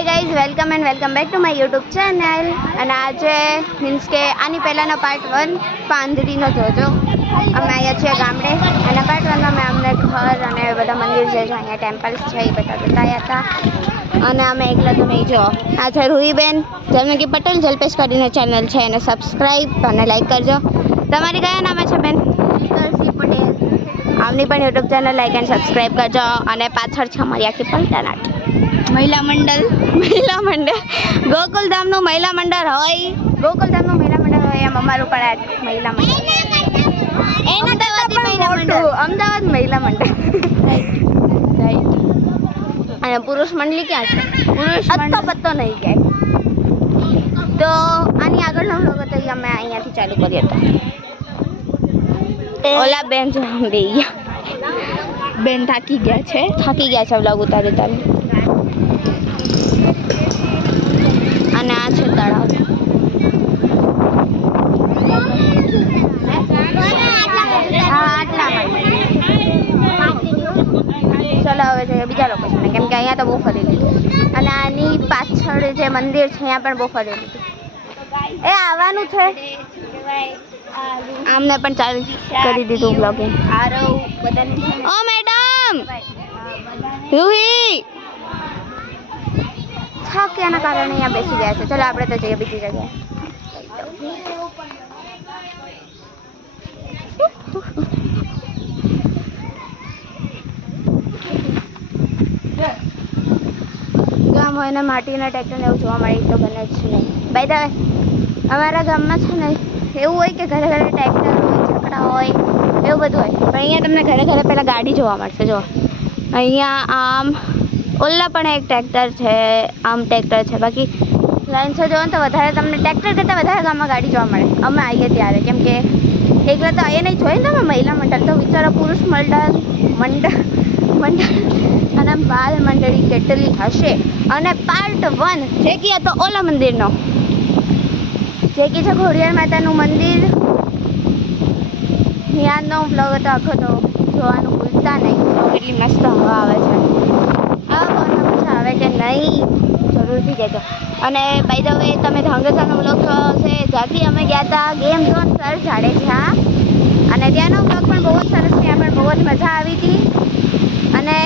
Hi guys, welcome and welcome back to my YouTube channel. અને આજે means કે આની પહેલાંનો પાર્ટ 1 પાંદરીનો જોજો. અમે આવ્યા છીએ ગામડે અને પાર્ટ 1માં મેં અમને ઘર અને બધા મંદિર છે જો અહીંયા ટેમ્પલ્સ છે એ બધા બતાવ્યા હતા. અને અમે એકલા તો નહીં જો. આ છે રૂહીબેન, જેમને કે પટેલ જલ્પેશ કરીને ચેનલ છે, એને સબસ્ક્રાઈબ અને લાઈક કરજો. તમારી કયા નામે છે બેન? શીતલસિંહ પટેલ. આમની પણ YouTube channel like and subscribe કરજો. અને પાછળ છે અમારી આખી પલટાનાટ મહિલા મંડળ ગોકુલધામનું મહિલા મંડળ હોય, ગોકુલધામનું મહિલા મંડળ હોય એમ અમારું પણ આ મહિલા મંડળ, અમદાવાદ મહિલા મંડળ. અને પુરુષ મંડળી ક્યાં છે? પુરુષ અત્તો પત્તો નહીં ક્યાંય. તો આની આગળનો વ્લોગ હતો એ અમે અહીંયાથી ચાલુ કર્યો હતો. ઓલા બેન જો બે બેન થાકી ગયા છે વ્લોગ ઉતારી. અને આ છે તળાવ. ચલો હવે જઈએ બીજા લોકેશન, કેમ કે અહીંયા તો બહુ ફરી લીધું. અને આની પાછળ જે મંદિર છે અહીંયા પણ બહુ ફરી લીધું. એ આવવાનું છે, આમને પણ ચાલુ કરી દીધું બ્લોગિંગ. ઓ મેડમ રૂહી થાક્યાના કારણે અહીંયા બેસી ગયા છે. ચલો આપણે તો જઈએ બીજી જગ્યાએ. ગામ હોય ને માટીના ટ્રેક્ટરને એવું જોવા મળે તો બને જ નહીં. બાય ધ વે અમારા ગામમાં છે ને એવું હોય કે ઘરે ઘરે ટ્રેક્ટર હોય, છકડા હોય, એવું બધું હોય. પણ અહીંયા તમને ઘરે ઘરે પહેલાં ગાડી જોવા મળશે. જો અહીંયા આમ ઓલા પણ એક ટ્રેક્ટર છે, આમ ટ્રેક્ટર છે. બાકી લાઈનસો જોવો ને તો વધારે તમને ટ્રેક્ટર કરતાં વધારે ગામમાં ગાડી જોવા મળે. અમે આવીએ ત્યારે, કેમ કે એકલા તો આવીએ નહીં જોઈએ ને તમે મહિલા મંડળ, તો વિચારો પુરુષ મંડળ અને બાલ મંડળી કેટલી હશે. અને પાર્ટ 1 જે કે હતો ઓલા મંદિરનો, જે કે છે ખોડિયાર માતાનું મંદિર, ત્યાંનો બ્લોગ હતો આખો, તો જોવાનું ભૂલતા નહીં. કેટલી મસ્ત હવા આવે છે. આ હવામાં મજા આવે કે નહીં જરૂરથી કહેજો. અને બાય ધ વે તમે ધાંગધ્રાનો બ્લોગ છે જ્યાંથી અમે ગયા હતા ગેમ ઝોન સર જાડેજા, અને ત્યાંનો બ્લોગ પણ બહુ જ સરસ, ત્યાં પણ બહુ જ મજા આવી હતી. અને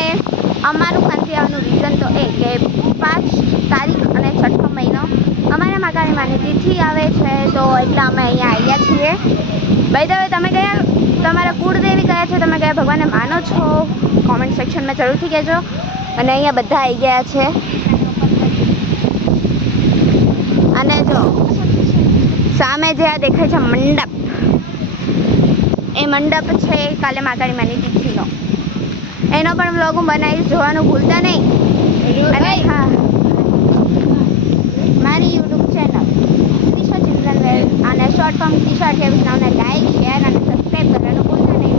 અમારું ખાંસી આવવાનું રીઝન તો એ કે 5 તારીખ અને 6ઠો મહિનો અમારા માતાની માની તિથિ આવે છે, તો એટલે અમે અહીંયા આવ્યા છીએ. બાય ધ વે તમે કયા તમારા કુળદેવી કયા છે, તમે કયા ભગવાનને માનો છો, કોમેન્ટ સેક્શનમાં જરૂરથી કહેજો. અને અહીંયા બધા આવી ગયા છે. અને જો સામે જે આ દેખાય છે મંડપ, એ મંડપ છે કાલે માતાની માની તિથિનો. એનો પણ વ્લોગ હું બનાવીશ, જોવાનું ભૂલતા નહીં. અને હા, મારી YouTube channel Disha children were અને શોર્ટ ફોર્મ દિશા 28 નામને લાઈક, શેર અને સબસ્ક્રાઈબ કરવાનું ભૂલતા નહીં.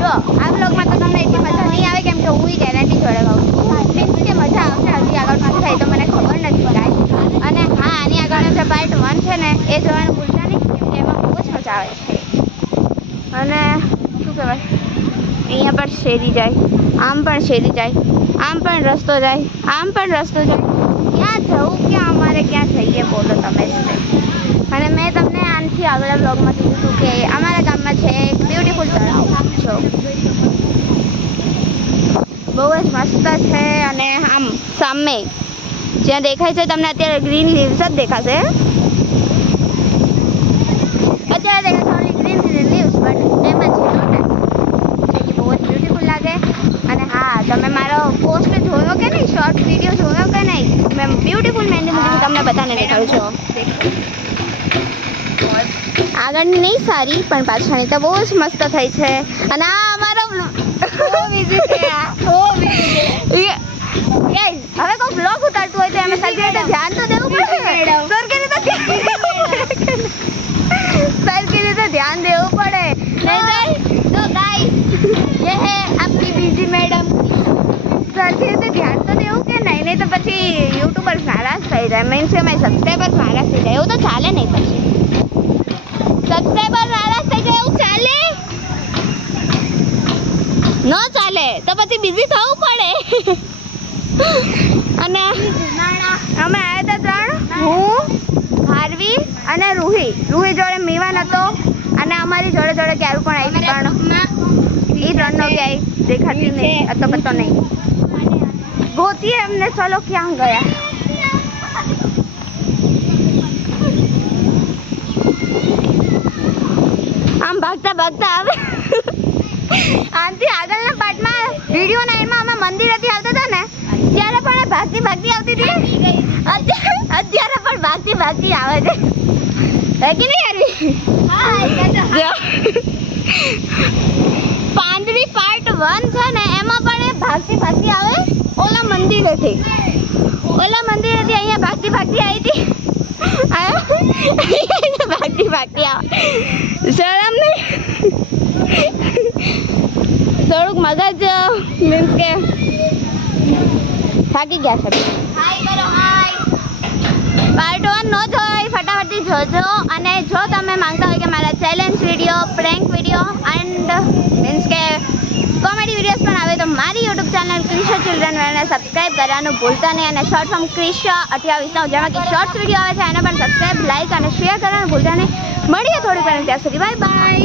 જો આ વ્લોગમાં તો તમને એટલી મજા નહીં આવે, કેમ કે હું ગેરંટી જોડે કહું છું. મીન્સ કે મજા આવશે, હજી આગળ શું થાય તો મને ખબર નથી કાંઈ. અને હા, આની આગળનો જે પાર્ટ 1 છે ને એ જોવાનું ભૂલતા નહીં, કેમ કે એમાં બહુ જ મજા આવે છે. અને શું કહેવાય, અહીંયા પણ શેરી જાય, આમ પણ શેરી જાય, આમ પણ રસ્તો જાય, આમ પણ રસ્તો જાય. ક્યાં જવું, ક્યાં અમારે ક્યાં જઈએ બોલો તમે જ. અને મેં તમને આનાથી આગળ બ્લોગમાં કીધું હતું કે અમારા ગામમાં છે એક બ્યુટીફુલ તળાવ, જો બહુ જ મસ્ત છે. અને આમ સામે જ્યાં દેખાય છે તમને અત્યારે ગ્રીન લીવ્સ જ દેખાશે, અત્યારે દેખાશે ગ્રીન લીવ્સ, બટ એમાં છે લોટસ, જે કે બહુ જ બ્યુટીફુલ લાગે. અને હા, તમે મારો પોસ્ટ જોયો કે નહીં, શોર્ટ વિડીયો જોયો કે નહીં, મેં બ્યુટીફુલ મહેંદી મૂકી તમને બધાને દેખાડું છું. આગળની નહીં સારી, પણ પાછળની તો બહુ જ મસ્ત થઈ છે. અને આ અમારો હવે કોઈ બ્લોગ ઉતારતું હોય તો એમાં સરખી રીતે ધ્યાન તો દેવું પડે. સરખી રીતે ધ્યાન દેવું પડે. તો ગાઈસ ये है आपकी બીજી મેડમ. સરખી રીતે ધ્યાન તો દેવું કે નહીં તો પછી યુટ્યુબર્સ નારાજ થઈ જાય, મીન્સ કે મારી સબસ્ક્રાઈબર્સ નારાજ થઈ જાય, એવું તો ચાલે નહીં. પછી સબસ્ક્રાઈબર નારાજ થઈ જાય એવું ચાલે? ન ચાલે તો પછી બિઝી થવું પડે. અને અમે આવ્યા હતા 3, હું, ભારવી અને રૂહી જોડે મીવાન હતો અને અમારી જોડે ક્યારું પણ આવી પણ એ 3 નો ક્યાંય દેખાતી નહીં, અતો પતો નહીં. ગોતીએ એમને, ચલો ક્યાં ગયા. આમ ભાગતા આવે. આનાથી આગળના પાર્ટમાં વિડીયોના એન્ડમાં અમે મંદિરેથી આવતા હતા ને ત્યારે પણ ભાગતી આવતી હતી. અત્યારે પણ ભાગતી આવે છે. હે કે નહીં યાર? પાંદડી પાર્ટ 1 છે ને એમાં પણ એ ભાગતી આવે ઓલા મંદિરેથી અહીંયા ભાગતી આવી હતી. ભાગતી આવે. શરમ નહીં? થોડુંક મગજ મીન્સ કે થાકી ગયા છે. પાર્ટ 1 નો જોઈ ફટાફટથી જોજો. અને જો તમે માંગતા હોય કે મારા challenge video, prank video and means કે કોમેડી વિડીયોઝ પણ આવે તો મારી યુટ્યુબ ચેનલ ક્રિશા ચિલ્ડ્રન વેલને સબસ્ક્રાઈબ કરવાનું ભૂલતા નહીં. અને શોર્ટ ફોર્મ ક્રિશા 28 જેમાં કે શોર્ટ્સ વિડીયો આવે છે એને પણ સબસ્ક્રાઈબ, લાઈક અને શેર કરવાનું ભૂલતા નહીં. મળીએ થોડી વાર ત્યાં સુધી. Bye bye.